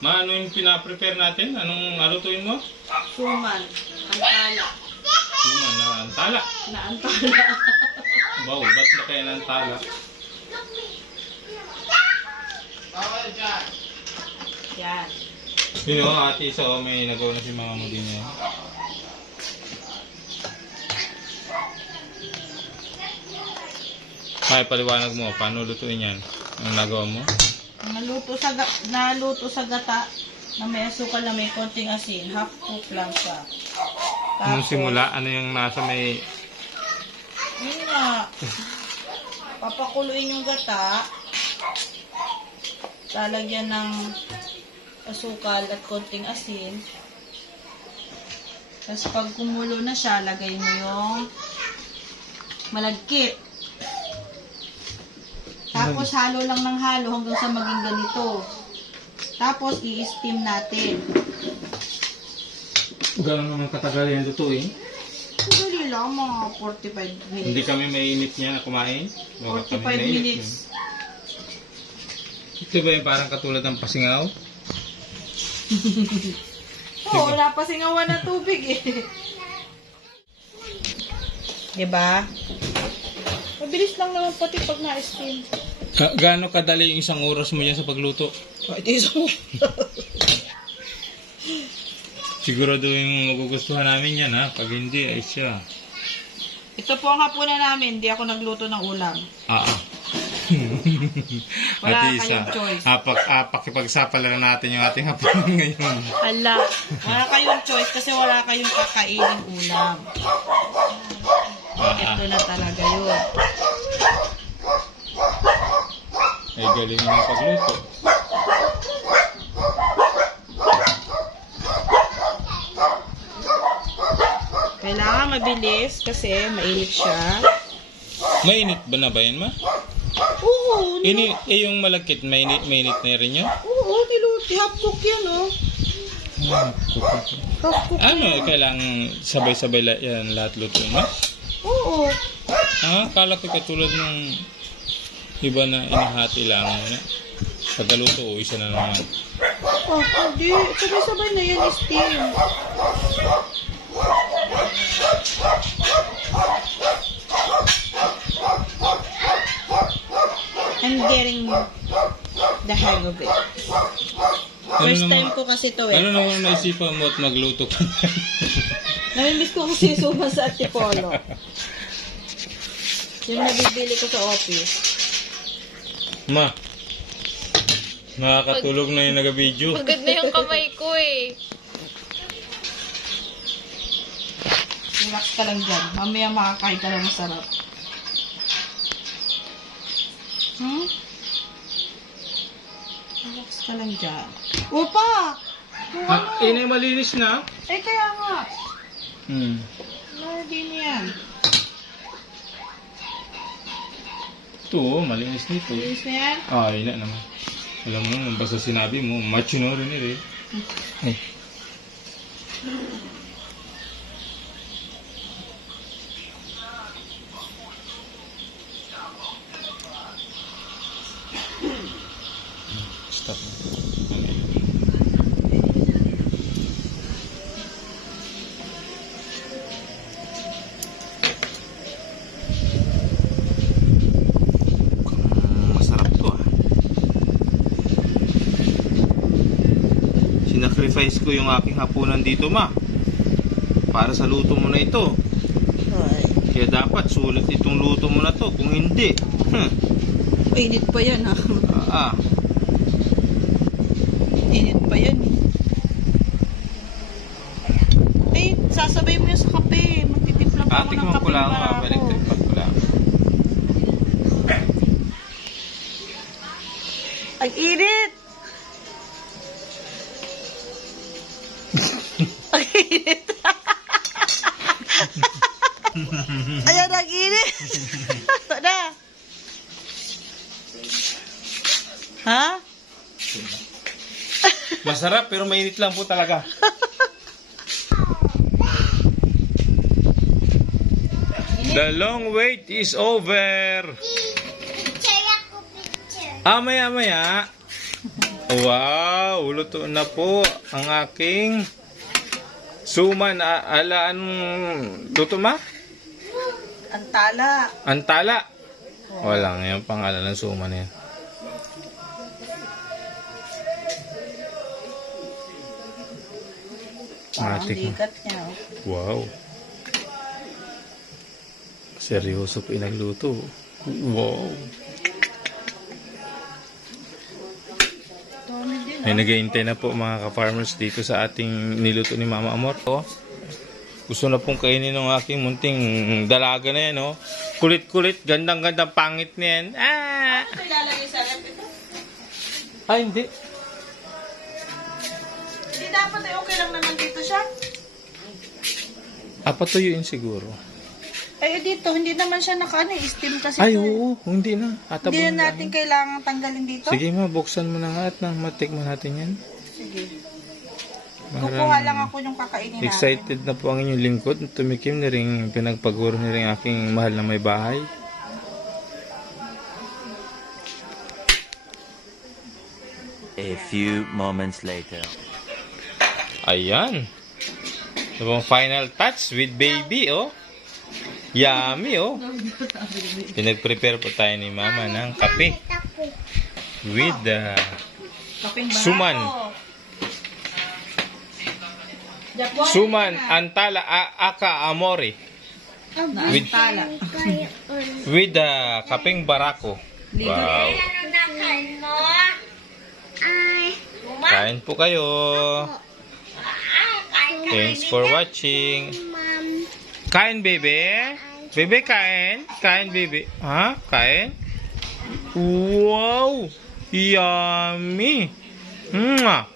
Ma, ano yung pinaprepare natin? Anong alutuin mo? Suman. Antala. Suman na antala. Na antala. Wow, ba't na kaya ng tala? Yan. Yun o, ate isa o, may nagawa na si mama mo din yan. Ay, paliwanag mo, paano lutuin yan? Ang nagawa mo? Naluto sa naluto sa gata na may asukal na may konting asin. Half cook lang siya. Nung Tapos, simula, ano yung nasa may... Yun nga. Papakuluin yung gata. Lalagyan ng asukal at konting asin. Tapos pag kumulo na siya, lagay mo yung malagkit. Tapos halo lang ng halo hanggang sa maging ganito. Tapos i-steam natin. Gano'n naman katagal yan lutuin? Dali lang, mga 45 minutes. Hindi kami mainit niya na kumain? Kami 45 mainit minutes. Ito ba yung parang katulad ng pasingaw? Oo, wala pa singawan na tubig eh. Diba? Mabilis lang naman pati pag na-steam. Ka- gaano kadali yung isang oras mo yan sa pagluto? Kahit isang Siguraduhin mo magugustuhan namin yan ha. Pag hindi, ay siya. Ito po ang hapunan namin. Hindi ako nagluto ng ulam. Ah, ah. Wala Ate Isa, kayong choice. Apak, apakipagsapal lang natin yung ating hapunan ngayon. Ala. Wala kayong choice kasi wala kayong kakainin ulam. Ah, ah. Ito na talaga yun. Ay galing ng pagluto. Kailangan mabilis kasi mainit siya. Mainit ba na ba yan, ma? Oo, Ini, eh yung malagkit, mainit, mainit na rin yun? oo, niluti. Half cook yan oh. Half cook. ano, eh, kailangan sabay-sabay la, yan lahat luto, ma? Oo. Ah, kala ko katulad ng iba na inahati lang. Ano? Pagkaluto, o isa na naman. Oh, hindi. Sabay-sabay na yan, steam. I'm getting the hang of it. First naman- time ko kasi to eh. Ano naman naisipan mo at magluto ka? Namimiss ko kasi suma sa Antipolo. Yung nabibili ko sa office. Ma, nakakatulog na yung nag-video. Pagod na yung kamay ko eh. Relax ka lang dyan. Mamaya makakain ka na masarap. Hmm? Relax ka lang dyan. Opa! Yung ano? Ah, inay malinis na? Eh, kaya nga. Hmm. Hindi niyan. Ito, oh, malinis nito. Linis na yan? Ah, yun na naman. Alam mo, basta sinabi mo, macho na rin eh. Ay. Sinacrifice ko yung aking hapunan dito ma. Para sa luto mo na ito. Ay. Kaya dapat sulit itong luto mo na to. Kung hindi, hmm, Init pa yan ha. ah, ah. Init pa yan eh. Sasabay mo yan sa kape. Magtitimpla pa Ah, ako ng kape para ma. ako. Balik ko lang. Ang init! Init! Ayan, ang init! Ito na! Ha? Masarap pero mainit lang po talaga. The long wait is over. Ah, maya maya. Wow, luto na po ang aking suman a- ala anong luto ma? Ang tala. Antala. Wala nga yung pangalan ng suman na yan. Ang Matik. ligat niya. oh. Wow. Seryoso po inagluto. Wow. Dami din. Ay, nag na po mga ka-farmers dito sa ating niluto ni Mama Amor. Oh. Gusto na pong kainin ng aking munting dalaga na yan, oh. Kulit-kulit, gandang-gandang pangit na yan. Ah! Ito ilalagay sa rep ito. Ay, hindi. Hindi dapat eh, okay lang naman dito siya. Ah, patuyuin siguro. Eh dito, hindi naman siya naka ano, eh, steam kasi Ay, ito, eh. oo, hindi na. Atabon Hindi na na natin kailangan tanggalin dito. Sige ma, buksan mo na nga at na matikman natin yan. Sige. Kukuha lang ako yung kakainin natin. Excited na po ang inyong lingkod. Tumikim na rin, pinagpaguro na rin aking mahal na may bahay. A few moments later. Ayan. Ito final touch with baby, oh. Yummy, oh. Pinag-prepare po tayo ni mama ng kape. With barako. Suman. Suman antala a- aka amore. With, Tala. with the kapeng barako. Wow. Kain po kayo. Thanks for watching. Kain, baby. Baby, kain. Kain, baby. Ha? Kain? Wow! Yummy! Mwah!